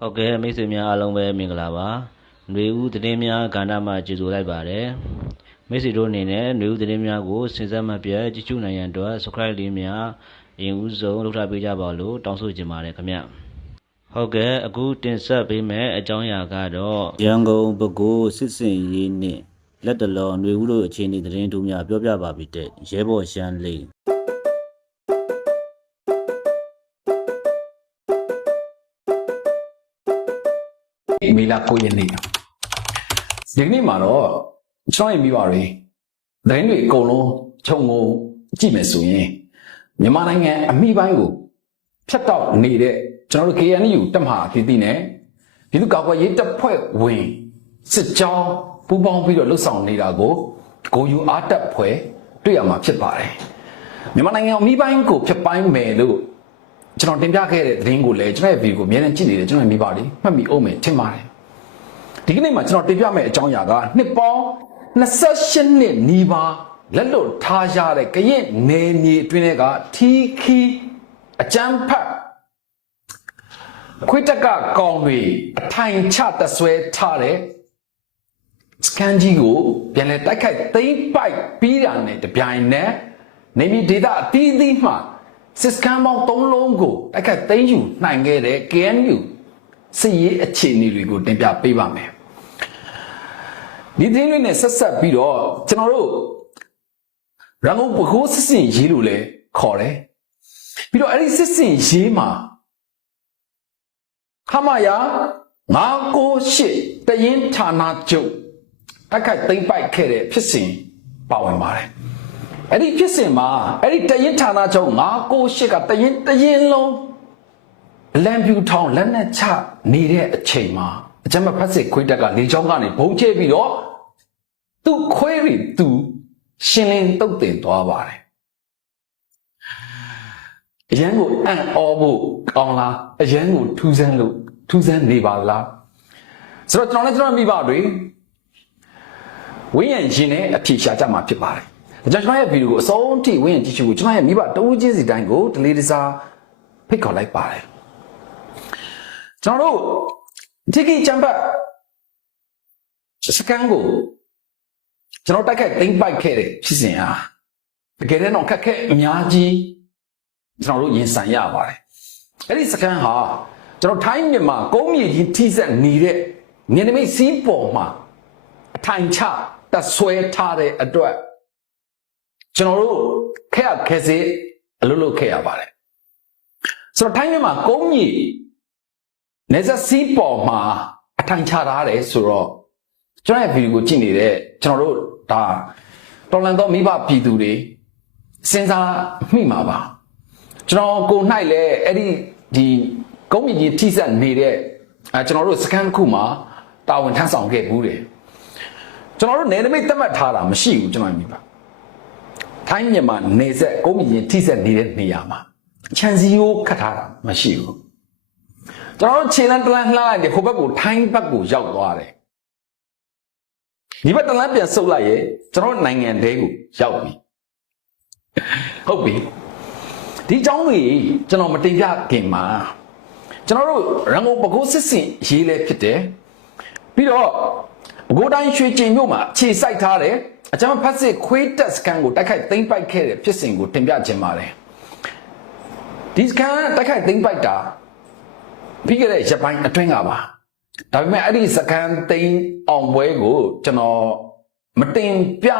ဟုတ်ကဲ့မိတ်ဆွေများအားလုံးပဲမင်္ဂလာပါຫນွေဦးသတင်းများကဏ္ဍမှာကြိုဆိုလိုက်ပါတယ်မိတ်ဆွေတို့အနေနဲ့ຫນွေဦးသတင်းများကိုစဉ်ဆက်မပြတ်ကြည့်ရှုနိုင်ရန်အတွက် subscribe လေးများအရင်ဦးဆုံးလုပ်ထားပေးကြပါလို့တောင်းဆိုချင်ပါတယ်ခင်ဗျဟုတ်ကဲ့အခုတင်ဆက်ပေးမယ့်အကြောင်းအရာကတော့ရန်ကုန်ပဲခူးစစ်စင်ရေးနှင့်လက်တလောຫນွေဦးတို့အခြေအနေသတင်းတို့များပြောပြပါပြီတဲ့ရဲဘော်ရှမ်းလေး မေလာ9ရက်နေ့ဒီကနေ့မှာတော့ကျွန်တော်ရဲ့မိဘတွေသတင်းတွေအကုန်လုံးခြုံငုံကြည့်မယ်ဆိုရင်မြန်မာနိုင်ငံအမိပိုင်းကိုဖြတ်တောက်နေတဲ့ကျွန်တော်တို့ KNU တက်မဟာအသီးသီးနဲ့ပြည်သူ့ကာကွယ်ရေးတပ်ဖွဲ့ဝင်စစ်ကြောင်းပူးပေါင်းပြီးတော့လှုပ်ဆောင်နေတာကိုဂိုယူအားတက်ဖွဲ့တွေ့ရမှာဖြစ်ပါတယ်မြန်မာနိုင်ငံအမိပိုင်းကိုဖြတ်ပိုင်းမယ်လို့ ကျွန်တော်တင်ပြခဲ့တဲ့သတင်းကိုလည်းကျွန်တော်ရဲ့ဗီဒီယိုကိုအများနဲ့ကြည့်နေတယ်ကျွန်တော်ရဲ့မိဘတွေမှတ်မိအောင်မယ်ထင်ပါတယ်ဒီကနေ့မှာကျွန်တော်တင်ပြမယ့်အကြောင်းအရာကနှစ်ပေါင်း28နှစ်နီးပါးလက်လွတ်ထားရတဲ့ကရင်နယ်မြေအတွင်းကထီခီအကျန်းဖတ်ခွေးတက်ကကောင်တွေအထိုင်ချတဆွဲထားတဲ့စကန်ကြီးကိုပြန်လဲတိုက်ခိုက်သိမ့်ပိုက်ပြီးတာနဲ့တပြိုင်နက်နေမီဒေတာအသီးသီးမှာ စစ်စကန်ပေါင်း၃လုံးကိုတိုက်ခိုက်သိမ်းယူနိုင်ခဲ့တဲ့ KNU စစ်ရေးအခြေအနေတွေကိုတင်ပြပေးပါမယ်ဒီသတင်းလေးနဲ့ဆက်ဆက်ပြီးတော့ကျွန်တော်တို့ရန်ကုန်ပခိုးစစ်စင်ရေးလို့လဲခေါ်တယ်ပြီးတော့အဲ့ဒီစစ်စင်ရေးမှာခမရ998တရင်ဌာနချုပ်တိုက်ခိုက်သိမ့်ပိုက်ခဲ့တဲ့ဖြစ်စဉ်ပါဝင်ပါတယ် အဲ့ဒီဖြစ်စဉ်မှာအဲ့ဒီတရင်ဌာနချုပ်998ကတရင်တရင်လုံးလမ်းပြူထောင်လက်နဲ့ချနေတဲ့အချိန်မှာအကျမဖတ်စစ်ခွေးတက်ကလေချောင်းကနေဘုံကျဲပြီးတော့သူ့ခွေးရီသူရှင်းလင်းတုတ်တင်သွားပါတယ်အရန်ကိုအံ့ဩဖို့ကောင်းလားအရန်ကိုထူးဆန်းလို့ထူးဆန်းနေပါလားဆိုတော့ကျွန်တော်လည်းကျွန်တော်မိဘတွေဝင်းရံရှင်နဲ့အဖြေရှာကြမှာဖြစ်ပါတယ်ဒါ ကြောင့်ကျွန်တော်ရဲ့ဗီဒီယိုကိုအဆုံးထိဝင်းရံကြည့်ရှုဖို့ကျွန်တော်ရဲ့မိဘတဦးချင်းစီတိုင်းကိုဒလေးတစားဖိတ်ခေါ်လိုက်ပါတယ်ကျွန်တော်တို့ဒီကိချမ်ဘတ်စကန်ကိုကျွန်တော်တိုက်ခိုက်သိမ့်ပိုက်ခဲ့တဲ့ဖြစ်စဉ်ဟာတကယ်တော့ခက်ခဲအများကြီးကျွန်တော်တို့ရင်ဆိုင်ရပါတယ်အဲ့ဒီစကန်ဟာကျွန်တော်ထိုင်းမြန်မာကုန်းမြေကြီးထိစက်နေတဲ့မြေနမိတ်စီးပေါ်မှာအထိုင်ချတဆွဲထားတဲ့အတွက် ကျွန်တော်တို့ခက်ခဲစေအလုပ်လုပ်ခဲ့ရပါတယ်ဆိုတော့ထိုင်းမြန်မာကုန်းမြေနေဇက်စီးပေါ်မှာအထိုင်ချထားတယ်ဆိုတော့ကျွန်တော်ရဲ့ဗီဒီယိုကိုကြည့်နေတဲ့ကျွန်တော်တို့ဒါတော်လန်သောမိဘပြည်သူတွေစဉ်းစားမိမှာပါကျွန်တော်ကို၌လည်းအဲ့ဒီဒီကုန်းမြင့်ကြီးထိစက်နေတဲ့အဲကျွန်တော်တို့စကန်တစ်ခုမှာတာဝန်ထမ်းဆောင်ခဲ့ဘူးတယ်ကျွန်တော်တို့နယ်နိမိတ်သတ်မှတ်ထားတာမရှိဘူးကျွန်တော်မိပါ ထိုင်းမြန်မာနေဆက်ကုန်းမြင့်ကြီးထိစက်နေတဲ့နေရာမှာခြံစည်းရိုးခတ်ထားတာမရှိဘူး ကျွန်တော်တို့ခြေလမ်းတလန်းလှလိုက်တယ်ဟိုဘက်ကိုထိုင်းဘက်ကိုရောက်သွားတယ်ဒီဘက်တလန်းပြန်ဆုပ်လိုက်ရဲ့ကျွန်တော်တို့နိုင်ငံတဲကိုရောက်ပြီဟုတ်ပြီဒီเจ้าတွေကျွန်တော်မတင်ပြခင်မှာကျွန်တော်တို့ရန်ကုန်ပကိုးစစ်စင်ရေးလဲဖြစ်တယ်ပြီးတော့ပကိုးတိုင်းရွှေကျင်မြို့မှာခြေစိုက်ထားတယ် အကြမ်းဖက်စစ်ခွေးတက်စကန်ကိုတိုက်ခိုက်သိမ်းပိုက်ခဲ့တဲ့ဖြစ်စဉ်ကိုတင်ပြခြင်းပါတယ်ဒီစကန်တိုက်ခိုက်သိမ်းပိုက်တာပြီးခဲ့တဲ့ရက်ပိုင်းအတွင်းကပါဒါပေမဲ့အဲ့ဒီစကန်သိန်းအောင်ပွဲကိုကျွန်တော်မတင်ပြ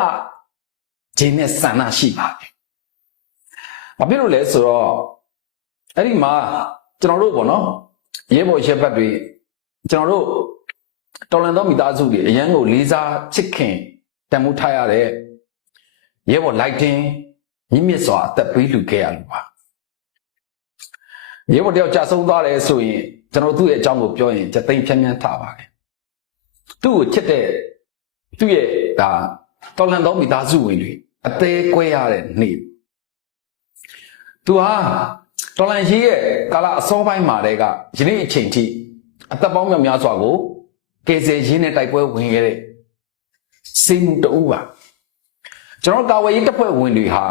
ခြင်းနဲ့ဆန္ဒရှိပါတယ်။ဘာဖြစ်လို့လဲဆိုတော့အဲ့ဒီမှာကျွန်တော်တို့ပေါ့နော်ရဲဘော်ရက်ဘတ်တွေကျွန်တော်တို့တော်လန်သောမိသားစုတွေအရန်ကိုလေးစားချစ်ခင် တန်မှုထားရတဲ့ရဲဘော်လိုက်တင်မြင့်မြတ်စွာအသက်ပေးလူခဲ့ရလို့ပါ။ရေဘော်တယောက်ကြာဆုံးသွားတယ်ဆိုရင်ကျွန်တော်သူ့ရဲ့အကြောင်းကိုပြောရင်ချက်သိမ်းဖြန်းဖြန်းထားပါတယ်သူ့ကိုချစ်တဲ့သူ့ရဲ့ဒါတော်လန်တော်မိသားစုဝင်တွေအသေးကွဲရတဲ့နေ့သူဟာတော်လန်ရေးရဲ့ကာလအစောပိုင်းမှာတည်းကယနေ့အချိန်ထိအသက်ပေါင်းများများစွာကိုကယ်ဆယ်ရင်းနဲ့တိုက်ပွဲဝင်ခဲ့တဲ့ စိတ်မှုတူပါကျွန်တော်ကာဝေးရေးတပ်ဖွဲ့ဝင်တွေဟာ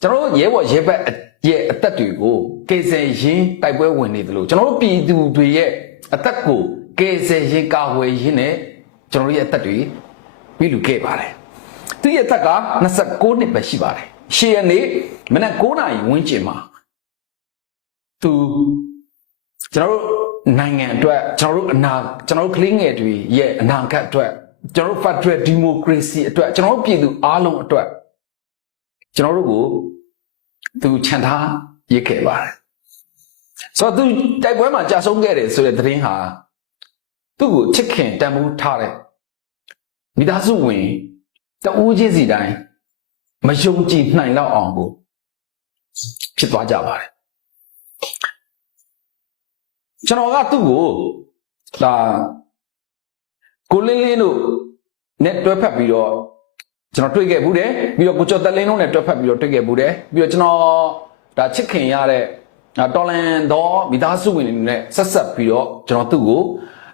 ကျွန်တော်တို့ရဲဘော်ရဲဘက်ရဲ့အသက်တွေကိုကယ်ဆယ်ရင်းတိုက်ပွဲဝင်နေတယ်လို့ကျွန်တော်တို့ပြည်သူတွေရဲ့အသက်ကိုကယ်ဆယ်ရေးကာဝယ်ရေးနဲ့ကျွန်တော်တို့ရဲ့အသက်တွေပြီးလူခဲ့ပါတယ်သူရဲ့အသက်က29နှစ်ပဲရှိပါတယ်ရှေ့ရက်နေ့မနက်9နာရီဝန်းကျင်မှာသူကျွန်တော်တို့နိုင်ငံအတွက်ကျွန်တော်တို့အနာကျွန်တော်တို့ကလေးငယ်တွေရဲ့အနာဂတ်အတွက် ကျွန်တော်တို့ Federal Democracy အတွက်ကျွန်တော်တို့ပြည်သူအားလုံးအတွက်ကျွန်တော်တို့ကိုသူခြံထားရစ်ခဲ့ပါတယ်ဆိုတော့သူတိုက်ပွဲမှာကြာဆုံးခဲ့တယ်ဆိုတဲ့သတင်းဟာသူ့ကိုချစ်ခင်တန်ဖိုးထားတဲ့မိသားစုဝင်တဦးချင်းစီတိုင်းမယုံကြည်နိုင်တော့အောင်ကိုဖြစ်သွားကြပါတယ်ကျွန်တော်ကသူ့ကိုဒါ ကိုလင်းလင်းတို့နဲ့တွဲဖက်ပြီးတော့ကျွန်တော်တွေ့ခဲ့ဘူးတယ်ပြီးတော့ကိုကျော်တက်လင်းတို့နဲ့တွဲဖက်ပြီးတော့တွေ့ခဲ့ဘူးတယ်ပြီးတော့ကျွန်တော်ဒါချစ်ခင်ရတဲ့ဒါတော်လန်တော့မိသားစုဝင်တွေနဲ့ဆက်ဆက်ပြီးတော့ကျွန်တော်သူ့ကို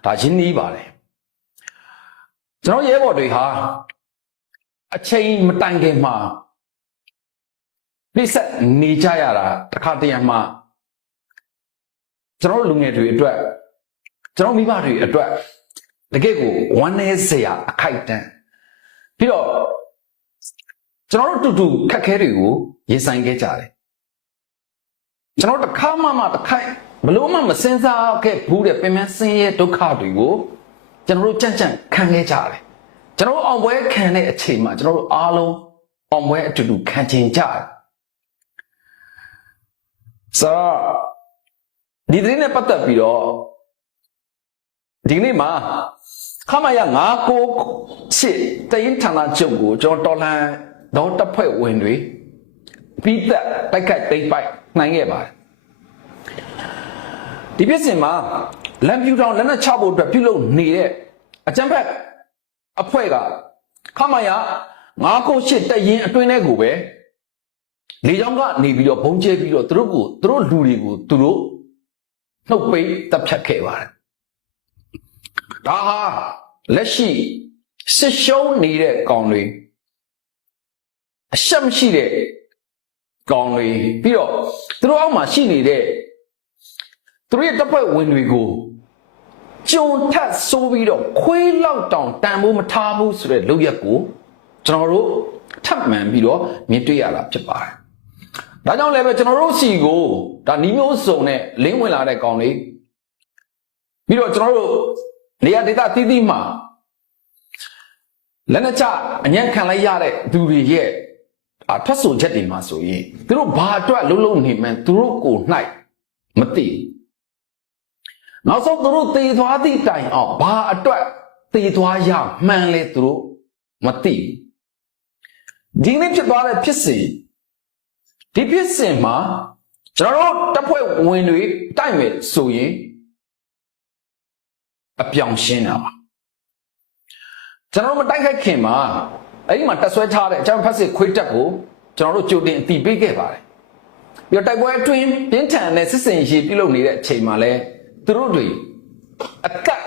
ဒါရင်းနှီးပါတယ်ကျွန်တော်ရဲဘော်တွေဟာအချိန်မတိုင်ခင်မှာပြစ်ဆက်နေကြရတာတစ်ခါတည်းမှာကျွန်တော်တို့လူငယ်တွေအတွက်ကျွန်တော်မိဘတွေအတွက် တကယ့်ကိုဝမ်းနည်းစရာအခိုက်အတန့်ပြီးတော့ကျွန်တော်တို့တူတူခက်ခဲတွေကိုရင်ဆိုင်ခဲ့ကြတယ်ကျွန်တော်တစ်ခါမှမတစ်ခိုက်ဘလို့မှမစင်စားခဲ့ဘူးတဲ့ပင်မဆင်းရဲဒုက္ခတွေကိုကျွန်တော်တို့ကြံ့ကြံ့ခံခဲ့ကြတယ်ကျွန်တော်တို့အောင်ပွဲခံတဲ့အချိန်မှာကျွန်တော်တို့အားလုံးအောင်ပွဲအတူတူခံချင်ကြတယ်ဆိုတော့ဒီသတင်းနဲ့ပတ်သက်ပြီးတော့ဒီကနေ့မှာ ခမရ998ရှစ်တရင်ဌာနချုပ်ကိုကျွန်တော်တော်လန်တော့တပ်ဖွဲ့ဝင်တွေပြီးသက်တိုက်ခိုက်သိမ်းပိုက်နိုင်ခဲ့ပါတယ်ဒီပြစ်စင်မှာလမ်းပြူတောင်လက်နက်ချဖို့အတွက်ပြုလုပ်နေတဲ့အကြံဖက်အဖွဲ့ကခမရ998တရင်အတွင်းထဲကိုပဲလေကြောင်းကနေပြီးတော့ဘုံကျဲပြီးတော့သူတို့ကိုသူတို့လူတွေကိုသူတို့နှုတ်ပိတ်တပ်ဖြတ်ခဲ့ပါတယ် ဒါဟာလက်ရှိစစ်ရှုံးနေတဲ့ကောင်တွေအရှက်မရှိတဲ့ကောင်တွေပြီးတော့သူတို့အောက်မှာရှိနေတဲ့သူတို့ရဲ့တပ်ဖွဲ့ဝင်တွေကိုကြုံထပ်ဆိုးပြီးတော့ခွေးလောက်တောင်တန်ဖို့မထားဘူးဆိုတဲ့လုပ်ရက်ကိုကျွန်တော်တို့ထပ်မှန်ပြီးတော့မြင်တွေ့ရတာဖြစ်ပါတယ်။ဒါကြောင့်လည်းပဲကျွန်တော်တို့စီကိုဒါနီးမျိုးစုံနဲ့လင်းဝင်လာတဲ့ကောင်တွေပြီးတော့ကျွန်တော်တို့ နေရာဒေသတည်တည်မှာလက်နက်ချအညံ့ခံလိုက်ရတဲ့သူတွေရဲ့အထွက်ဆိုချက်တွေမှာဆိုရင်သူတို့ဘာအတွက်လုံးလုံးနေမှန်းသူတို့ကို၌မသိဘူးနောက်ဆုံးသူတို့တည်သွားသည့်တိုင်အောင်ဘာအတွက်တည်သွားရမှန်းလဲသူတို့မသိဘူးဒီနေ့ဖြစ်သွားတဲ့ဖြစ်စဉ်ဒီဖြစ်စဉ်မှာကျွန်တော်တို့တပ်ဖွဲ့ဝင်တွေတိုက်မယ်ဆိုရင် အပြောင်ရှင်းတာပါကျွန်တော်တို့မတိုက်ခိုက်ခင်မှာအဲ့ဒီမှာတက်ဆွဲထားတဲ့အကြောင်းဖက်စစ်ခွေးတက်ကိုကျွန်တော်တို့ကြိုတင်အတိပေးခဲ့ပါတယ်ပြီးတော့တိုက်ပွဲအတွင်းပြင်းထန်တဲ့စစ်စင်ရေးပြုလုပ်နေတဲ့အချိန်မှာလဲသူတို့တွေအသက်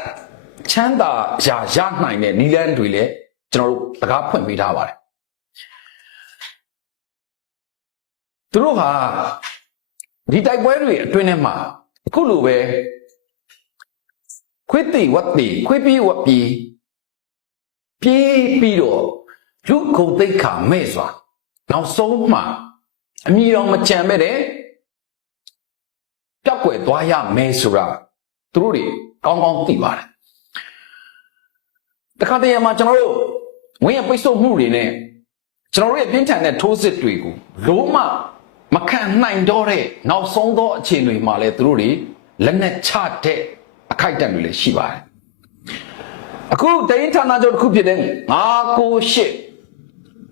ချမ်းသာရာရနိုင်တဲ့နီလန်းတွေလည်းကျွန်တော်တို့တကားဖွင့်ပေးထားပါတယ်သူတို့ဟာဒီတိုက်ပွဲတွေအတွင်းထဲမှာအခုလိုပဲ ခွေးတိဝတ်တိခွေးပြီးဝတ်ပြီးပြေးပြီးတော့လူခုံသိက္ခာမဲ့စွာနောက်ဆုံးမှအမိတော်မကြံမဲ့တဲ့ပြောက်ွယ်သွားရမယ်ဆိုတာသူတို့တွေကောင်းကောင်းသိပါတယ်တခါတည်းမှာကျွန်တော်တို့ဝင်းရပိတ်ဆို့မှုတွေနဲ့ကျွန်တော်တို့ရဲ့ပြင်းထန်တဲ့ထိုးစစ်တွေကိုလုံးဝမခံနိုင်တော့တဲ့နောက်ဆုံးသောအခြေအနေမှာလည်းသူတို့တွေလက်နက်ချတဲ့ အခိုက်အတန့်တွေလည်းရှိပါတယ်အခုတရင်ဌာနချုပ်တစ်ခုဖြစ်တဲ့998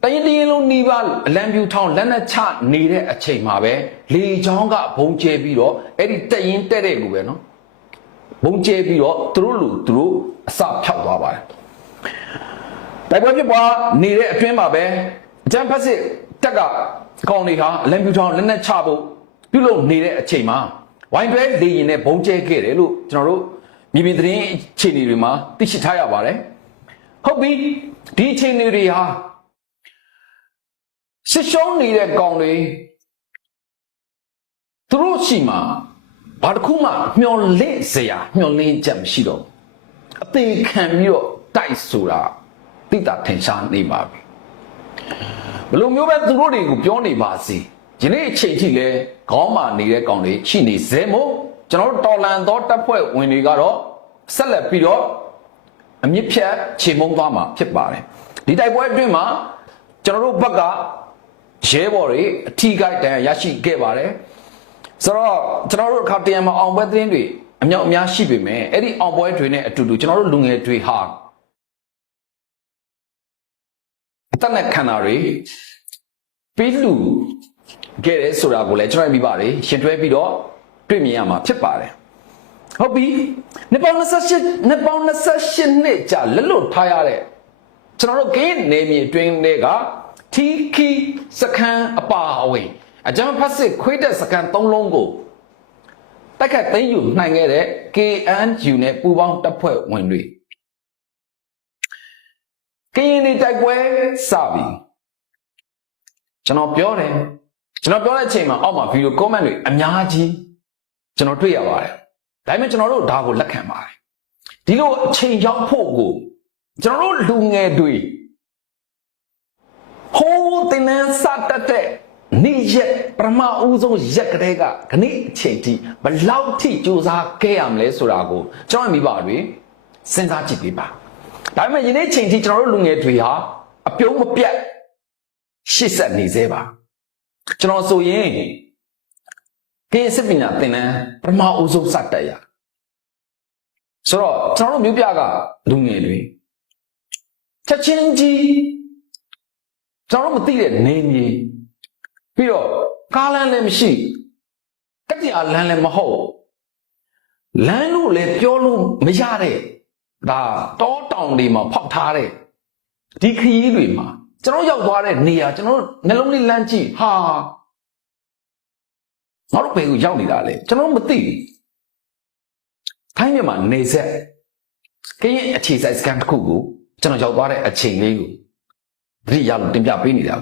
တရင်တရင်လုံးနှီးပါအလံပြူထောင်းလက်နက်ချနေတဲ့အချိန်မှာပဲလေချောင်းကဘုံကျဲပြီးတော့အဲ့ဒီတရင်တဲ့တဲ့ကိုပဲနော်ဘုံကျဲပြီးတော့သူတို့လူသူတို့အစဖြောက်သွားပါတယ်တိုက်ပွဲဖြစ်ပွားနေတဲ့အတွင်းမှာပဲအကျန်းဖက်စစ်တက်ကကောင်တွေဟာအလံပြူထောင်းလက်နက်ချဖို့ပြုလုပ်နေတဲ့အချိန်မှာ ဝိုင်းတွဲလေရင်နဲ့ဘုံကျဲခဲ့တယ်လို့ကျွန်တော်တို့မြေပြင်သတင်းအခြေအနေတွေမှာသိရှိထားရပါတယ်ဟုတ်ပြီဒီအခြေအနေတွေဟာစစ်ရှုံးနေတဲ့ကောင်တွေသူတို့ရှိမှာဘာတစ်ခုမှမျောလင့်စရာမျောလင့်ချက်မရှိတော့ဘူးအသေးခံပြီးတော့တိုက်ဆိုတာတိတာထင်ရှားနေပါပြီဘယ်လိုမျိုးပဲသူတို့တွေကိုပြောနေပါစေ ယနေ့အချိန်ထိလဲခေါင်းမာနေတဲ့ကောင်တွေရှိနေစေမို့ကျွန်တော်တို့တော်လန်သောတပ်ဖွဲ့ဝင်တွေကတော့ဆက်လက်ပြီးတော့အမြင့်ဖြတ်ခြေမုံသွားမှာဖြစ်ပါတယ်ဒီတိုက်ပွဲအတွင်းမှာကျွန်တော်တို့ဘက်ကရဲဘော်တွေအထီးကိုက်တန်ရရှိခဲ့ပါတယ်ဆိုတော့ကျွန်တော်တို့အခါတရံမှာအောင်ပွဲသတင်းတွေအမြောက်အများရှိပေမဲ့အဲ့ဒီအောင်ပွဲတွေနဲ့အတူတူကျွန်တော်တို့လူငယ်တွေဟာအသက်နဲ့ခန္ဓာတွေပြီးလူ ခဲ့တယ်ဆိုတာကိုလည်းကျွန်တော်မိပါတယ်ရှင်တွဲပြီးတော့တွေ့မြင်ရမှာဖြစ်ပါတယ်ဟုတ်ပြီနှစ်ပေါင်း28နှစ်ပေါင်း28နှစ်ကြာလက်လွတ်ထားရတဲ့ကျွန်တော်တို့ဂိမ်းနေမြေအတွင်းတွေကထီခီစခန်းအပါအဝင်အကြမ်းဖက်စစ်ခွေးတဲ့စခန်း၃လုံးကိုတိုက်ခတ်သိမ်းယူနိုင်ခဲ့တဲ့ KNU နဲ့ပူးပေါင်းတပ်ဖွဲ့ဝင်တွေကရင်နေတိုက်ပွဲစပြီကျွန်တော်ပြောတယ် ကျွန်တော်ပြောတဲ့အချိန်မှာအောက်မှာဗီဒီယို comment တွေအများကြီးကျွန်တော်တွေ့ရပါတယ်ဒါပေမဲ့ကျွန်တော်တို့ဒါကိုလက်ခံပါတယ်ဒီလိုအချိန်ရောက်ဖို့ကိုကျွန်တော်တို့လူငယ်တွေဟိုးတင်နန်းစတတ်တဲ့နေ့ရက်ပရမဦးဆုံးရက်ကလေးကခဏအချိန်ထိဘလောက်ထိစူးစမ်းခဲ့ရမလဲဆိုတာကိုကျွန်တော်မိပါတွေစဉ်းစားကြည့်ပေးပါဒါပေမဲ့ယနေ့ချိန်ထိကျွန်တော်တို့လူငယ်တွေဟာအပြုံးမပြတ်ရှစ်ဆက်နေသေးပါ ကျွန်တော်ဆိုရင်ကင်းစစ်ပညာသင်တန်းပထမအဦးဆုံးစတက်ရဆိုတော့ကျွန်တော်တို့မြို့ပြကလူငယ်တွေချက်ချင်းကြီးကျွန်တော်တို့မသိတဲ့နေမြေပြီးတော့ကားလမ်းလည်းမရှိကတိအလမ်းလည်းမဟုတ်လမ်းလို့လည်းပြောလို့မရတဲ့ဒါတောတောင်တွေမှာဖောက်ထားတဲ့ဒီခရီးတွေမှာ ကျွန်တော်ရောက်သွားတဲ့နေရာကျွန်တော်တို့နှလုံးလေးလမ်းကြည့်ဟာငါတို့ဘယ်ကိုရောက်နေတာလဲကျွန်တော်မသိဘူးထိုင်းမြန်မာနေဆက်ကရင်အခြေစိုက်စကန်တစ်ခုကိုကျွန်တော်ရောက်သွားတဲ့အချိန်လေးကိုသတိရလို့တင်ပြပေးနေတာ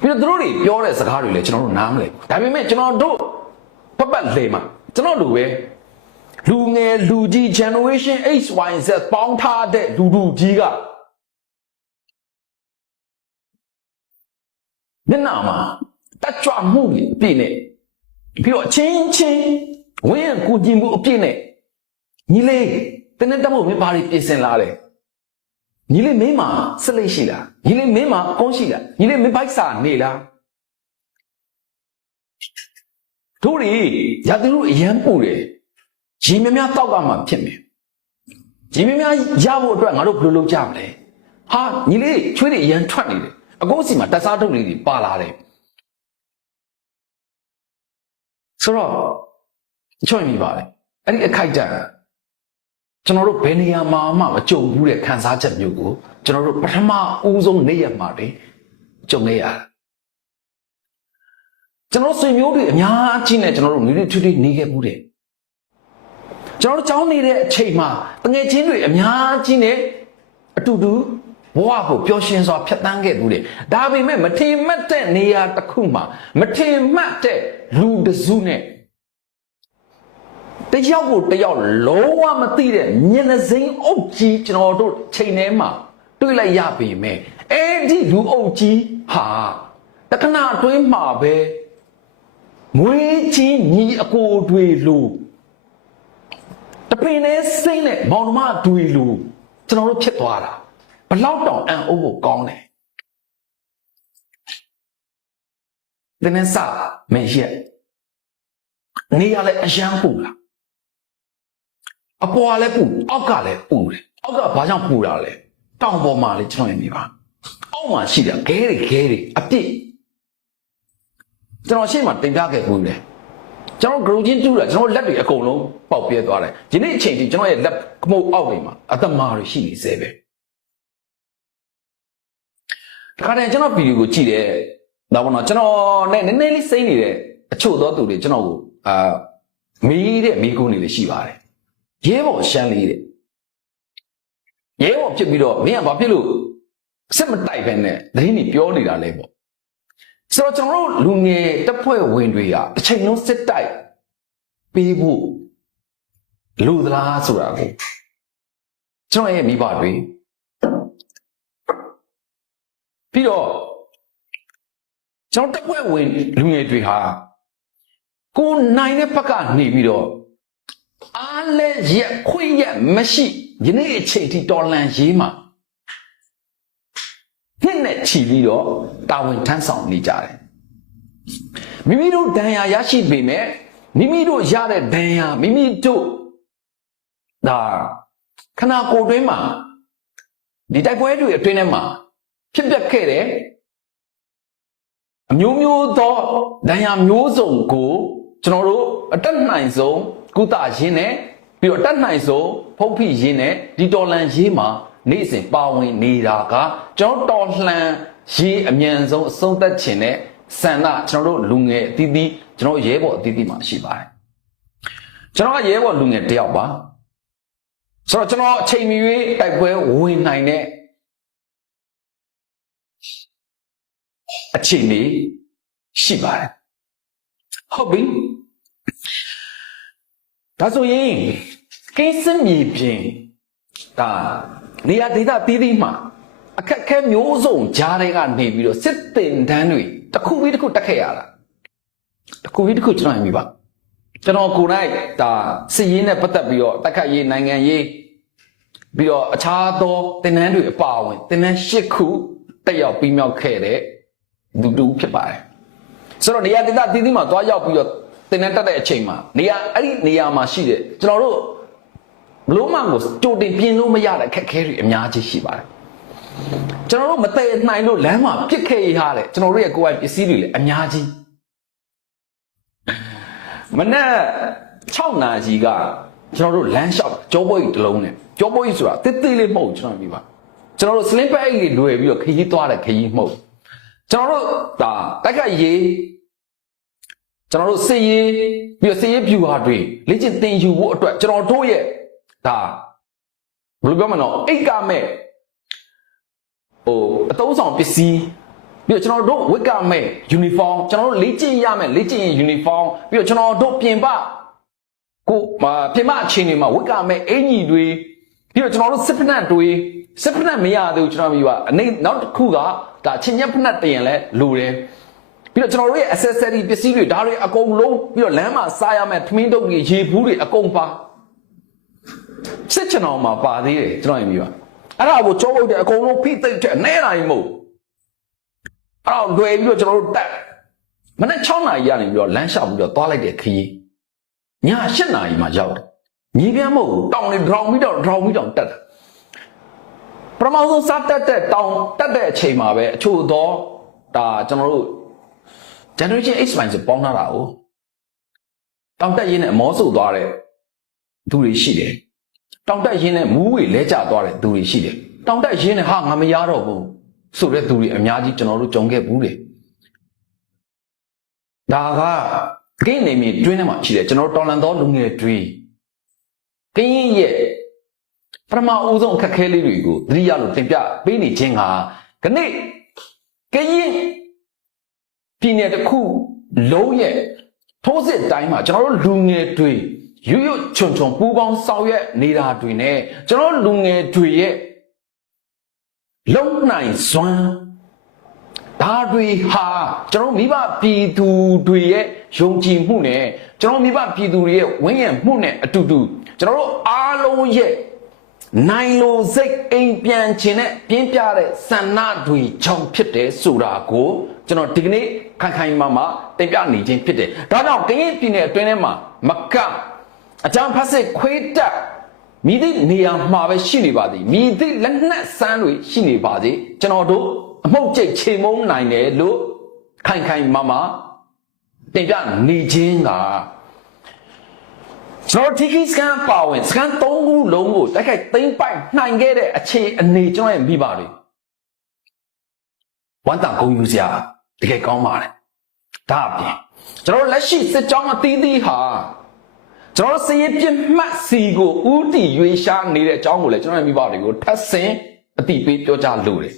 ပြီးတော့သူတို့တွေပြောတဲ့စကားတွေလည်းကျွန်တော်တို့နားမလဲဒါပေမဲ့ကျွန်တော်တို့ပတ်ပတ်လေမှာကျွန်တော်တို့ပဲလူငယ်လူကြီး generation XYZ ပေါင်းထားတဲ့လူလူကြီးက မျက်နှာမှာတက်ကြွမှုတွေအပြည့်နဲ့ပြီးတော့အချင်းချင်းဝင်းရကူကြည့်မှုအပြည့်နဲ့ညီလေးတနေ့တမို့မင်းဘာတွေပြင်ဆင်လာလဲညီလေးမင်းမှာဆက်လက်ရှိလားညီလေးမင်းမှာအကုန်းရှိလားညီလေးမင်းဘိုက်စာနေလားတို့တွေရာသူတို့အရန်ပူတယ်ရီမများတောက်ကမှဖြစ်မယ်ရီမများရဖို့အတွက်ငါတို့ဘယ်လိုလုပ်ကြမလဲဟာညီလေးချွေးတွေအရန်ထွက်နေတယ် အကုန်းစီမှာတစားထုတ်လေးတွေပါလာတယ်ဆိုတော့ချွတ်မိပါလေအဲ့ဒီအခိုက်တန်ကျွန်တော်တို့ဘယ်နေရာမှာမှမကြုံဘူးတဲ့ခံစားချက်မျိုးကိုကျွန်တော်တို့ပထမဦးဆုံးနေ့ရက်မှာတွေကြုံခဲ့ရတာကျွန်တော်ဆွေမျိုးတွေအများကြီးနဲ့ကျွန်တော်တို့နေနေထွေးထွေးနေခဲ့ဘူးတဲ့ကျွန်တော်တို့ကြောင်းနေတဲ့အချိန်မှာတငယ်ချင်းတွေအများကြီးနဲ့အတူတူ ဘဝကိုပျော်ရွှင်စွာဖြတ်တန်းခဲ့ဘူးတဲ့ဒါပေမဲ့မထင်မှတ်တဲ့နေရာတစ်ခုမှာမထင်မှတ်တဲ့လူတစ်စုနဲ့တယောက်ကိုတယောက်လုံးဝမသိတဲ့မျက်နှာစိမ်းအုပ်ကြီးကျွန်တော်တို့ချိန်ထဲမှာတွေ့လိုက်ရပေမဲ့အဲ့ဒီလူအုပ်ကြီးဟာတခဏအတွင်းမှာပဲမွေးချင်းညီအကိုတွေလို့တပင်နဲ့စိမ့်နဲ့မောင်နှမတွေလို့ကျွန်တော်တို့ဖြစ်သွားတာဘ လောက်တောင်အံ့ဩဖို့ကောင်းတယ်ဒီနေ့စမင်းရက်နေရလဲအယမ်းပူလာအပေါ်ကလည်းပူအောက်ကလည်းပူတယ်အောက်ကဘာကြောင့်ပူတာလဲတောင်ပေါ်မှာလေကျွန်တော်ရင်နေပါအောက်မှာရှိတယ်ခဲတွေခဲတွေအပြစ်ကျွန်တော်ရှေ့မှာတင်ပြခဲ့ပူတယ်ကျွန်တော်ဂရုချင်းတူးတာကျွန်တော်လက်တွေအကုန်လုံးပေါက်ပြဲသွားတယ်ဒီနေ့အချိန်ထိကျွန်တော်ရဲ့လက်ကမုတ်အောက်တွေမှာအသက်မာတွေရှိနေသေးပဲ တခါတည်းကျွန်တော်ဗီဒီယိုကိုကြည့်တယ်ဒါပေါ့နော်ကျွန်တော်နဲ့နည်းနည်းလေးစိမ့်နေတဲ့အချို့သောသူတွေကျွန်တော်ကိုအာမီးတဲ့မီးကုန်းနေလေးရှိပါတယ်ရဲဘော်ရှမ်းလေးတဲ့ရဲဘော်ဖြစ်ပြီးတော့မင်းကဘာဖြစ်လို့စစ်မတိုက်ပဲနဲ့သတင်းတွေပြောနေတာလဲပေါ့ဆိုတော့ကျွန်တော်တို့လူငယ်တပ်ဖွဲ့ဝင်တွေကအချိန်လုံးစစ်တိုက်ပေးဖို့လူသလားဆိုတာကိုကျွန်တော်ရဲ့မိဘတွေ ပြီးတော့ကျွန်တော်တက်ပွဲဝင်လူငယ်တွေဟာကိုနိုင်တဲ့ဘက်ကနေပြီးတော့အားလဲရက်ခွင့်ရက်မရှိယနေ့အချိန်ထိတော်လန်ရေးမှာနှစ်နဲ့ချီပြီးတော့တာဝန်ထမ်းဆောင်နေကြတယ်မိမိတို့ဒဏ်ရာရရှိပေမဲ့မိမိတို့ရတဲ့ဒဏ်ရာမိမိတို့ဒါခနာကိုယ်တွင်းမှာဒီတိုက်ပွဲတွေအတွင်းထဲမှာ ဖြစ်ပျက်ခဲ့တဲ့အမျိုးမျိုးသောဒဏ်ရာမျိုးစုံကိုကျွန်တော်တို့အတက်နိုင်ဆုံးကုသရင်းနဲ့ပြီးတော့အတက်နိုင်ဆုံးဖုတ်ဖိရင်းနဲ့ဒီတော်လန်ရေးမှာနေ့စဉ်ပါဝင်နေတာကကျွန်တော်တော်လှန်ရေးအမြန်ဆုံးအဆုံးသတ်ခြင်းနဲ့ဆန္ဒကျွန်တော်တို့လူငယ်အသီးသီးကျွန်တော်ရဲဘော်အသီးသီးမှာရှိပါတယ်ကျွန်တော်ကရဲဘော်လူငယ်တယောက်ပါဆိုတော့ကျွန်တော်အချိန်မီ၍တိုက်ပွဲဝင်နိုင်တဲ့ အခြေအနေရှိပါတယ်ဟုတ်ပြီဒါဆိုရင်ကိစ္စမြေပြင်ဒါနေရာဒေသတည်တည်မှာအခက်အခဲမျိုးစုံကြားတွေကနေပြီးတော့စစ်တင်တန်းတွေတစ်ခုပြီးတစ်ခုတက်ခဲ့ရတာတစ်ခုပြီးတစ်ခုကျွန်တော်မြင်ပါကျွန်တော်ကိုယ်တိုင်ဒါစစ်ရေးနဲ့ပတ်သက်ပြီးတော့တက်ခတ်ရေးနိုင်ငံရေးပြီးတော့အခြားသောတင်နန်းတွေအပါအဝင်တင်နန်း၈ခုတက်ရောက်ပြီးမြောက်ခဲ့တဲ့ လူတူဖြစ်ပါတယ်ဆိုတော့နေရာဒေသတည်တည်မှာသွားရောက်ပြီးတော့တင်နန်းတက်တဲ့အချိန်မှာနေရာအဲ့ဒီနေရာမှာရှိတဲ့ကျွန်တော်တို့ဘလို့မှကိုကြိုတင်ပြင်လို့မရတဲ့အခက်အခဲတွေအများကြီးရှိပါတယ်ကျွန်တော်တို့မတည့်နိုင်လို့လမ်းမှာပြစ်ခဲ့ရတဲ့ကျွန်တော်တို့ရဲ့ကိုယ်ပိုင်ပစ္စည်းတွေလည်းအများကြီးမနေ့6နာရီကကျွန်တော်တို့လမ်းလျှောက်ကြောပွဲကြီးတစ်လုံးနဲ့ကြောပွဲကြီးဆိုတာတစ်သေးလေးမဟုတ်ဘူးကျွန်တော်ပြပါကျွန်တော်တို့ slim bag ကြီးလွယ်ပြီးတော့ခရီးသွားတဲ့ခရီးမဟုတ် ကျွန်တော်တို့ဒါတိုက်ကရေးကျွန်တော်တို့စစ်ရေးပြီးတော့စစ်ရေးဖြူဟာတွေလေ့ကျင့်သင်ယူဖို့အတွက်ကျွန်တော်တို့ရဲ့ဒါဘယ်လိုပြောမလဲနော်အိတ်ကမဲ့ဟိုအသုံးဆောင်ပစ္စည်းပြီးတော့ကျွန်တော်တို့ဝတ်ကမဲ့ uniform ကျွန်တော်တို့လေ့ကျင့်ရမယ်လေ့ကျင့်ရင် uniform ပြီးတော့ကျွန်တော်တို့ပြင်ပကိုပြင်ပအခြေအနေမှာဝတ်ကမဲ့အင်ကြီးတွေပြီးတော့ကျွန်တော်တို့စစ်ဖက်နှက်တွေစစ်ဖက်နှက်မရသေးဘူးကျွန်တော်ပြောပါအနေနောက်တစ်ခုက ဒါချင်းရက်ဖက်နှက်တရင်လဲလိုတယ်ပြီးတော့ကျွန်တော်တို့ရဲ့ accessory ပစ္စည်းတွေဒါတွေအကုန်လုံးပြီးတော့လမ်းမှာစားရမယ်ထမင်းတုပ်တွေရေဘူးတွေအကုန်ပါစစ်ချင်အောင်မှာပါသေးတယ်ကျွန်တော်ရင်ပြပါအဲ့ဒါကိုကြောပုတ်တဲ့အကုန်လုံးဖိသိမ့်တဲ့နဲတိုင်းမဟုတ်အဲ့တော့လွယ်ပြီးတော့ကျွန်တော်တို့တက်မနေ့6နာရီကနေပြီးတော့လမ်းလျှောက်ပြီးတော့သွားလိုက်တဲ့ခရီးည7နာရီမှရောက်တယ်မြေပြမ်းမဟုတ်ဘူးတောင်နေ drown ပြီးတော့ drown ပြီးတော့တက်တယ် ပထမဆုံးစတက်တဲ့တောင်တက်တဲ့အချိန်မှာပဲအချို့သောဒါကျွန်တော်တို့ generation X ပိုင်းစပေါင်းထားတာကိုတောင်တက်ရင်းနဲ့အမောဆူသွားတဲ့သူတွေရှိတယ်တောင်တက်ရင်းနဲ့မူးဝေလဲကျသွားတဲ့သူတွေရှိတယ်တောင်တက်ရင်းနဲ့ဟာငါမရတော့ဘူးဆိုတဲ့သူတွေအများကြီးကျွန်တော်တို့ကြုံခဲ့ဘူးတယ်ဒါကဂိမ်းနေမြေတွင်းထဲမှာရှိတယ်ကျွန်တော်တို့တော်လန်တော်လူငယ်တွေဂိမ်းရဲ့ ပထမဦးဆုံးအခက်ခဲလေးတွေကိုသတိရလို့တင်ပြပေးနေခြင်းဟာခဏဂိမ်းပြည်နယ်တစ်ခုလုံးရဲ့ထိုးစစ်တိုင်းမှာကျွန်တော်တို့လူငယ်တွေရွရွချွန်ချွန်ပူပေါင်းဆောင်ရွက်နေတာတွေနဲ့ကျွန်တော်လူငယ်တွေရဲ့လုံနိုင်စွမ်းဒါတွေဟာကျွန်တော်မိဘပြည်သူတွေရဲ့ယုံကြည်မှုနဲ့ကျွန်တော်မိဘပြည်သူတွေရဲ့ဝန်းရံမှုနဲ့အတူတူကျွန်တော်တို့အားလုံးရဲ့ နိုင်လိုစိတ်အိမ်ပြန်ခြင်းနဲ့ပြင်းပြတဲ့ဆန္ဒတွေကြောင့်ဖြစ်တယ်ဆိုတာကိုကျွန်တော်ဒီကနေ့ခိုင်ခိုင်မာမာတင်ပြနေခြင်းဖြစ်တယ်။ဒါကြောင့်ကရင်ပြည်နယ်အတွင်းထဲမှာမကအကြံဖတ်စစ်ခွေးတက်မိသည့်နေရာမှာပဲရှိနေပါသည်မိသည့်လက်နက်စမ်းတွေရှိနေပါစေကျွန်တော်တို့အမှုတ်ကျိတ်ချိန်မုံနိုင်တယ်လို့ခိုင်ခိုင်မာမာတင်ပြနေခြင်းက ကျွန်တော် TK scan ပါဝင် scan ၃ခုလုံးကိုတိုက်ခိုက်သိမ့်ပိုက်နိုင်ခဲ့တဲ့အခြေအနေကျွန်တော်ရဲ့မိပါတွေဝမ်းတာဂုံယူစရာတကယ်ကောင်းပါတယ်ဒါအပြင်ကျွန်တော်လက်ရှိစစ်ကြောင်းအသီးသီးဟာကျွန်တော်စည်ရပြစ်မှတ်စီကိုဥတီရွေရှားနေတဲ့အကြောင်းကိုလည်းကျွန်တော်ရဲ့မိဘတွေကိုထပ်ဆင်အတိပေးပြောကြားလိုတယ်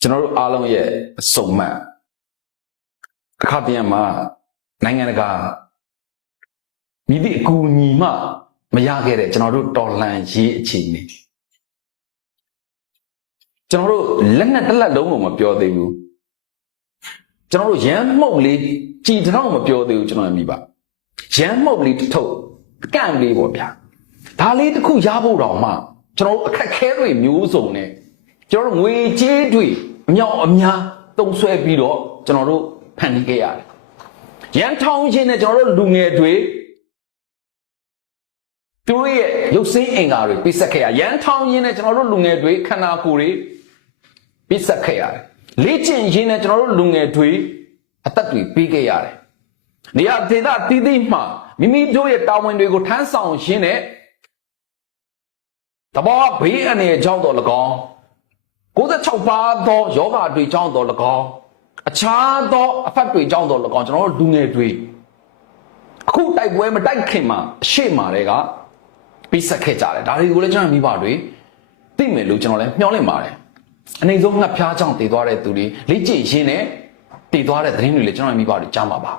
ကျွန်တော်တို့အားလုံးရဲ့အစုံမှန်အခါတည်းမှာ နိုင်ငံတကာမြည်သည့်အကူအညီမှမရခဲ့တဲ့ကျွန်တော်တို့တော်လှန်ရေးအခြေအနေကျွန်တော်တို့လက်နဲ့တစ်လက်လုံးကိုမပြောသေးဘူးကျွန်တော်တို့ရမ်းမှုတ်လေးကြည်တောင်မပြောသေးဘူးကျွန်တော်မြည်ပါရမ်းမှုတ်လေးတစ်ထုပ်ကန့်လေးပေါ့ဗျာဒါလေးတစ်ခုရဖို့တော့မှကျွန်တော်တို့အခက်ခဲတွေမျိုးစုံနဲ့ကျွန်တော်တို့ငွေကြေးတွေအမြောက်အများတုံးဆွဲပြီးတော့ကျွန်တော်တို့ဖန်တီးခဲ့ရတယ် ရန်ထောင်းချင်းနဲ့ကျွန်တော်တို့လူငယ်တွေသူတို့ရဲ့ရုပ်စင်းအင်္ကာတွေပြစ်ဆက်ခဲ့ရရန်ထောင်းရင်းနဲ့ကျွန်တော်တို့လူငယ်တွေခန္ဓာကိုယ်တွေပြစ်ဆက်ခဲ့ရတယ်လေ့ကျင့်ရင်းနဲ့ကျွန်တော်တို့လူငယ်တွေအသက်တွေပေးခဲ့ရတယ်နေရာဒေသတည်တည်မှမိမိတို့ရဲ့တာဝန်တွေကိုထမ်းဆောင်ရင်းနဲ့တဘောဘေးအနေအကြောင်းတော်၎င်း96ပါးသောယောဂတွေကြောင်းတော်၎င်း အခြားသောအဖက်တွေကြောင်းတော်၎င်းကျွန်တော်တို့လူငယ်တွေအခုတိုက်ပွဲမတိုက်ခင်မှာအရှိမာတွေကပြီးဆက်ခဲ့ကြတယ်ဒါတွေကိုလည်းကျွန်တော်မိဘတွေသိမယ်လို့ကျွန်တော်လည်းမျှော်လင့်ပါတယ်အနေဆုံးငှက်ဖျားကြောင့်တည်သွားတဲ့သူတွေလေ့ကျင့်ရင်းနဲ့တည်သွားတဲ့သတင်းတွေလည်းကျွန်တော်မိဘတွေကြားမှာပါ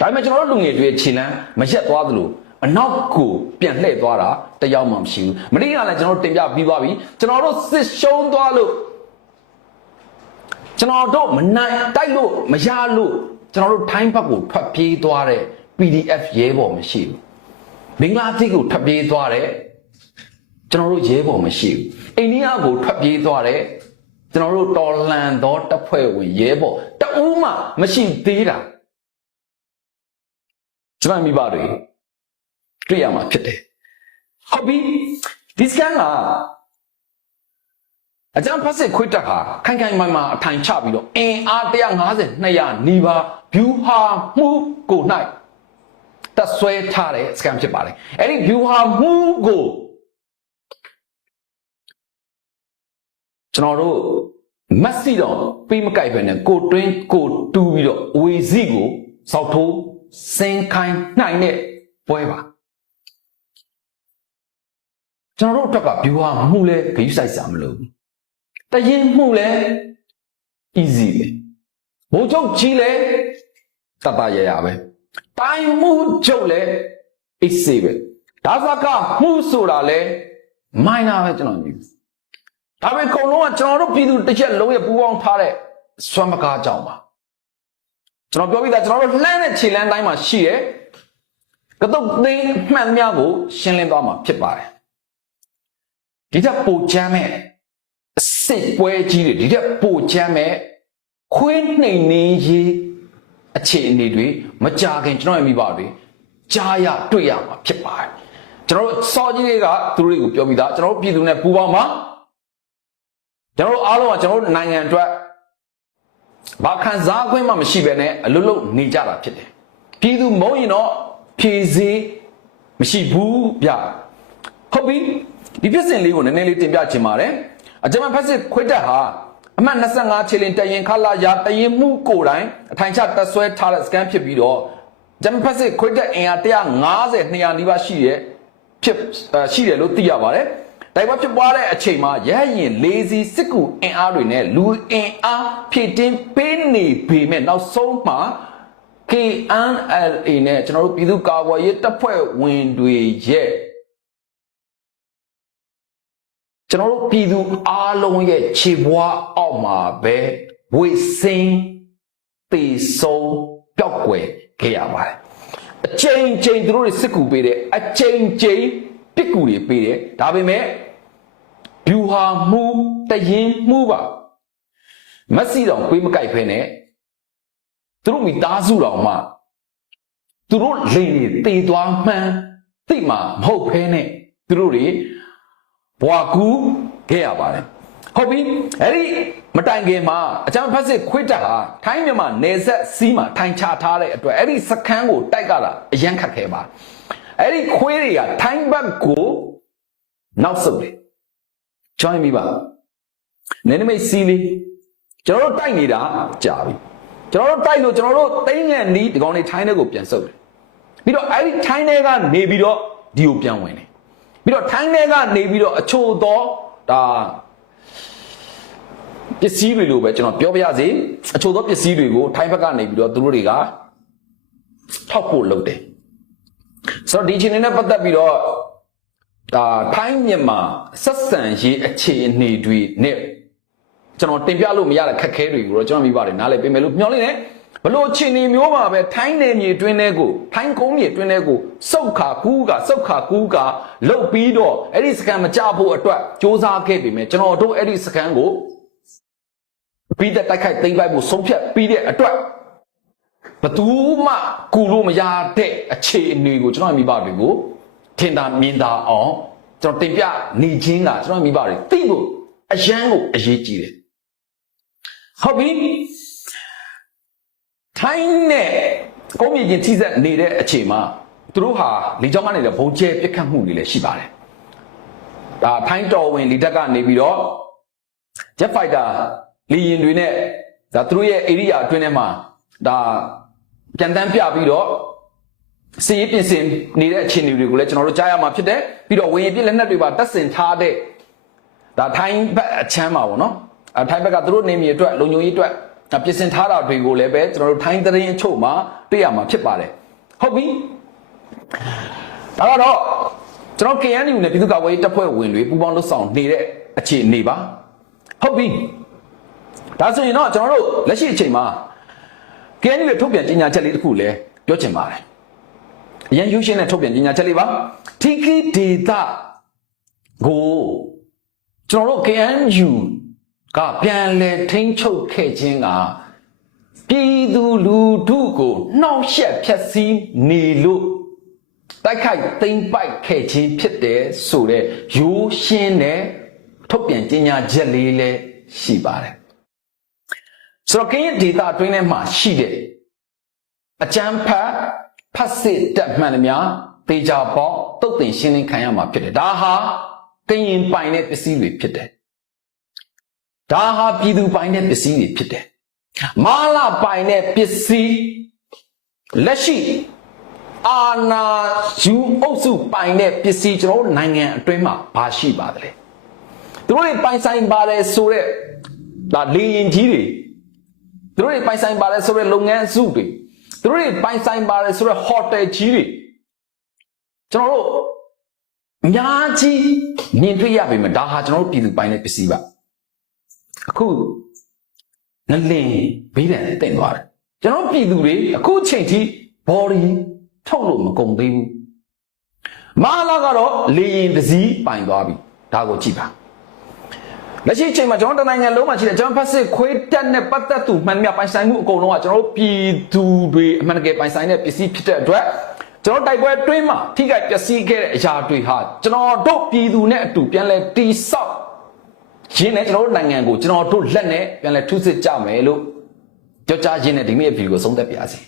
ဒါပေမဲ့ကျွန်တော်တို့လူငယ်တွေခြေလမ်းမရက်သွားသလိုအနောက်ကိုပြန်လှည့်သွားတာတယောက်မှမရှိဘူးမနေ့ကလည်းကျွန်တော်တို့တင်ပြပြီးသွားပြီကျွန်တော်တို့စစ်ရှုံးသွားလို့ ကျွန်တော်တို့မနိုင်တိုက်လို့မရလို့ကျွန်တော်တို့ထိုင်းဘက်ကိုထွက်ပြေးသွားတဲ့ PDF ရဲဘော်မရှိဘူးမင်္ဂလာတိတ်ကိုထွက်ပြေးသွားတဲ့ကျွန်တော်တို့ရဲဘော်မရှိဘူးအိန္ဒိယကိုထွက်ပြေးသွားတဲ့ကျွန်တော်တို့တော်လန်သောတပ်ဖွဲ့ဝင်ရဲဘော်တအူးမှမရှိသေးတာကျွန်တော်မိဘတွေတွေ့ရမှာဖြစ်တယ်ဟုတ်ပြီဒီစကန်က အကြံဖတ်စစ်ခွေးတက်ဟာခိုင်ခိုင်မိုင်မာအထိုင်ချပြီးတော့အင်အား150 200နီးပါး view ဟာမှုကို၌တက်ဆွဲထားတဲ့စကန်ဖြစ်ပါတယ်အဲ့ဒီ view ဟာမှုကိုကျွန်တော်တို့မက်ဆီတော့ပြီးမကြိုက်ပဲနဲ့ကိုတွင်းကိုတူးပြီးတော့ဝေစီကိုစောက်ထိုးစင်ခိုင်းနိုင်တဲ့ပွဲပါကျွန်တော်တို့အတွက်က view ဟာမှုလဲဂိမ်းဆိုင်စာမလို့ တရင်မှုလဲ easy ပဲဘိုးချုပ်ကြီးလဲတတရရပဲတိုင်းမှုချုပ်လဲ easy ပဲဒါစကမှုဆိုတာလဲ minor ပဲကျွန်တော်မြင်ဒါပေမဲ့ကုံလုံးကကျွန်တော်တို့ပြည်သူတစ်ချက်လုံးရဲ့ပူပေါင်းထားတဲ့စွမ်းပကားကြောင့်ပါကျွန်တော်ပြောပြီးသားကျွန်တော်တို့လှမ်းတဲ့ခြေလမ်းတိုင်းမှာရှိတယ်ကတုတ်သိမ်းမှန်များကိုရှင်းလင်းသွားမှာဖြစ်ပါတယ်ဒီထက်ပိုချမ်းမဲ့ စိတ်ပွဲကြီးတွေဒီထက်ပိုချမ်းမဲ့ခွေးနှိမ်နှင်းရေးအခြေအနေတွေမကြခင်ကျွန်တော်ရဲ့မိဘတွေကြားရတွေ့ရမှာဖြစ်ပါတယ်ကျွန်တော်တို့စောကြီးတွေကသူတို့တွေကိုပြောပြီးသားကျွန်တော်တို့ပြည်သူနဲ့ပူးပေါင်းမှာကျွန်တော်တို့အားလုံးကကျွန်တော်တို့နိုင်ငံအတွက်ဘာခံစားခွင့်မှမရှိဘဲနဲ့အလွတ်လွတ်နေကြတာဖြစ်တယ်ပြည်သူမုံရင်တော့ဖြည့်စည်းမရှိဘူးဗျဟုတ်ပြီဒီပြစ်စင်လေးကိုနည်းနည်းလေးတင်ပြချင်ပါတယ် အကြမ်းဖက်စစ်ခွေးတက်ဟာအမှတ်25ခြေလင်တရင်ခလာရာတရင်မှုကိုယ်တိုင်အထိုင်ချတက်ဆွဲထားတဲ့စကန်ဖြစ်ပြီးတော့ဂျမ်ဖက်စစ်ခွေးတက်အင်အား150 200နီးပါးရှိရဲ့ဖြစ်ရှိတယ်လို့သိရပါတယ်တိုက်ပွဲဖြစ်ပွားတဲ့အချိန်မှာရဟရင်လေးစီစစ်ကူအင်အားတွေနဲ့လူအင်အားဖြည့်တင်းပေးနေပေမဲ့နောက်ဆုံးမှာ KNLA နဲ့ကျွန်တော်တို့ပြည်သူ့ကာကွယ်ရေးတပ်ဖွဲ့ဝင်တွေရဲ့ ကျွန်တော်တို့ပြည်သူအားလုံးရဲ့ခြေပွားအောက်မှာပဲဝိစင်းတေဆုံးပျောက်ကွယ်ခဲ့ရပါတယ်အချိန်ချင်းသူတို့တွေစစ်ကူပေးတယ်အချိန်ချင်းပစ်ကူတွေပေးတယ်ဒါပေမဲ့ဗျူဟာမှုတရင်မှုပါမက်ဆီတောင်ပေးမကြိုက်ဖဲနဲ့သူတို့မိသားစုတော်မှသူတို့လိန်တွေတေသွားမှန်းသိမှာမဟုတ်ဖဲနဲ့သူတို့တွေ ဘွာကူးခဲ့ရပါတယ်ဟုတ်ပြီအဲ့ဒီမတိုင်ခင်မှာအချမ်းဖက်စစ်ခွေးတက်ဟာထိုင်းမြန်မာနယ်စပ်စီးမှာထိုင်ချထားတဲ့အတွက်အဲ့ဒီစခန်းကိုတိုက်ကြတာအရန်ခတ်ခဲပါအဲ့ဒီခွေးတွေကထိုင်းဘက်ကိုနောက်ဆုတ်တယ်ချောင်းမိပါနည်းနည်းမိတ်စီးလေးကျွန်တော်တို့တိုက်နေတာကြာပြီကျွန်တော်တို့တိုက်လို့ကျွန်တော်တို့တိမ့်ငယ်နီးဒီကောင်တွေထိုင်းတဲ့ကိုပြန်ဆုတ်တယ်ပြီးတော့အဲ့ဒီထိုင်းတဲ့ကနေပြီးတော့ဒီကိုပြန်ဝင်တယ် ပြီးတော့ထိုင်းတဲ့ကနေပြီးတော့အချို့တော့ဒါပစ္စည်းတွေလို့ပဲကျွန်တော်ပြောပြရစီအချို့သောပစ္စည်းတွေကိုထိုင်းဘက်ကနေပြီးတော့သူတို့တွေကထောက်ဖို့လုပ်တယ်ဆိုတော့ဒီအချိန်နဲ့ပတ်သက်ပြီးတော့ဒါထိုင်းမြန်မာဆက်ဆံရေးအခြေအနေတွေနဲ့ကျွန်တော်တင်ပြလို့မရတဲ့ခက်ခဲတွေကိုတော့ကျွန်တော်မိပါတယ်နားလည်ပြင်မယ်လို့မျှော်လင့်တယ် ဘလို့အခြေအနေမျိုးမှာပဲထိုင်းနယ်မြေတွင်းတဲ့ကိုထိုင်းကုန်းမြေတွင်းတဲ့ကိုစုတ်ခါကူးကစုတ်ခါကူးကလုတ်ပြီးတော့အဲ့ဒီစကန်မကြဖို့အတွက်စ조사ခဲ့ပြီမယ်ကျွန်တော်တို့အဲ့ဒီစကန်ကိုပြီးတဲ့တိုက်ခိုက်သိမ်းပိုက်မှုဆုံးဖြတ်ပြီးတဲ့အတွက်ဘယ်သူမှကူလို့မရတဲ့အခြေအနေကိုကျွန်တော်မိဘတွေကိုထင်သာမြင်သာအောင်ကျွန်တော်တင်ပြနေခြင်းကကျွန်တော်မိဘတွေသိဖို့အရန်ကိုအရေးကြီးတယ်ဟုတ်ပြီ ထိုင်းနဲ့ကုန်းမြေချင်းထိစက်နေတဲ့အခြေမှာသူတို့ဟာလေကြောင်းကနေလည်းဘုံကျဲပြစ်ခတ်မှုတွေလည်းရှိပါတယ်ဒါထိုင်းတော်ဝင်လေတက်ကနေပြီးတော့ jet fighter လေယာဉ်တွေနဲ့ဒါသူတို့ရဲ့ area အတွင်းထဲမှာဒါပြန်တန်းပြပြီးတော့စီးရေးပြင်ဆင်နေတဲ့အခြေအနေတွေကိုလည်းကျွန်တော်တို့ကြားရမှာဖြစ်တယ်ပြီးတော့ဝေရင်ပြစ်လက်နက်တွေပါတပ်ဆင်ထားတဲ့ဒါထိုင်းဘက်အချမ်းမှာပေါ့နော်အဲထိုင်းဘက်ကသူတို့နေမြေအတွက်လုံခြုံရေးအတွက် ဒါပြင်ဆင်ထားတာတွေကိုလည်းပဲကျွန်တော်တို့ထိုင်းသတင်းအချို့မှာတွေ့ရမှာဖြစ်ပါတယ်ဟုတ်ပြီဒါကတော့ကျွန်တော် KNU နဲ့ပြည်သူ့ကာကွယ်ရေးတပ်ဖွဲ့ဝင်တွေပူးပေါင်းလှုပ်ဆောင်နေတဲ့အခြေအနေပါဟုတ်ပြီဒါဆိုရင်တော့ကျွန်တော်တို့လက်ရှိအချိန်မှာ KNU ရဲ့ထုတ်ပြန်ကြေညာချက်လေးတစ်ခုလည်းပြောချင်ပါတယ်။အရင်ယူရှင်းတဲ့ထုတ်ပြန်ကြေညာချက်လေးပါ။ TK data ကိုကျွန်တော်တို့ KNU ကပြန်လဲထိန်းချုပ်ခဲ့ခြင်းကပြည်သူလူထုကိုနှောက်ယှက်ဖျက်ဆီးနေလို့တိုက်ခိုက်သိမ်းပိုက်ခဲ့ခြင်းဖြစ်တယ်ဆိုတဲ့ရိုးရှင်းတဲ့ထုတ်ပြန်ကြေညာချက်လေးလည်းရှိပါတယ်။ဆိုတော့ကင်းရဲ့ data အတွင်းထဲမှာရှိတဲ့အကျန်းဖတ်ဖတ်စစ်တက်မှန်သမျှတေချာပေါက်တုတ်တင်ရှင်းလင်းခံရမှာဖြစ်တယ်ဒါဟာကရင်ပိုင်တဲ့ပစ္စည်းတွေဖြစ်တယ် ဒါဟာပြည်သူပိုင်တဲ့ပစ္စည်းတွေဖြစ်တယ်မာလာပိုင်တဲ့ပစ္စည်းလက်ရှိအာနာယူအုပ်စုပိုင်တဲ့ပစ္စည်းကျွန်တော်တို့နိုင်ငံအတွင်းမှာဘာရှိပါသလဲသူတို့တွေပိုင်ဆိုင်ပါတယ်ဆိုတဲ့ဒါလေရင်ကြီးတွေသူတို့တွေပိုင်ဆိုင်ပါတယ်ဆိုတဲ့လုပ်ငန်းစုတွေသူတို့တွေပိုင်ဆိုင်ပါတယ်ဆိုတဲ့ဟိုတယ်ကြီးတွေကျွန်တော်တို့အများကြီးမြင်တွေ့ရပေမဲ့ဒါဟာကျွန်တော်တို့ပြည်သူပိုင်တဲ့ပစ္စည်းပါ အခုနလင်ဘေးဒဏ်တင်သွားတယ်ကျွန်တော်တို့ပြည်သူတွေအခုချိန်ထိ body ထုတ်လို့မကုန်သေးဘူးမာလာကတော့လေရင်တစ်စီးပိုင်သွားပြီဒါကိုကြည့်ပါလက်ရှိအချိန်မှာကျွန်တော်တနိုင်ငံလုံးမှာရှိတဲ့ကျွန်တော်ဖက်စစ်ခွေးတက်နဲ့ပတ်သက်သူမှန်မြပိုင်ဆိုင်မှုအကုန်လုံးကကျွန်တော်တို့ပြည်သူတွေအမှန်တကယ်ပိုင်ဆိုင်တဲ့ပစ္စည်းဖြစ်တဲ့အတွက်ကျွန်တော်တိုက်ပွဲတွင်းမှာထိခိုက်ပျက်စီးခဲ့တဲ့အရာတွေဟာကျွန်တော်တို့ပြည်သူနဲ့အတူပြန်လဲတိဆောက် ရင်းနဲ့ကျွန်တော်တို့နိုင်ငံကိုကျွန်တော်တို့လက်နဲ့ပြန်လဲထုစစ်ကြမယ်လို့ကြောကြားရင်းနဲ့ဒီနေ့ဗီဒီယိုကိုဆုံးသက်ပါရစေ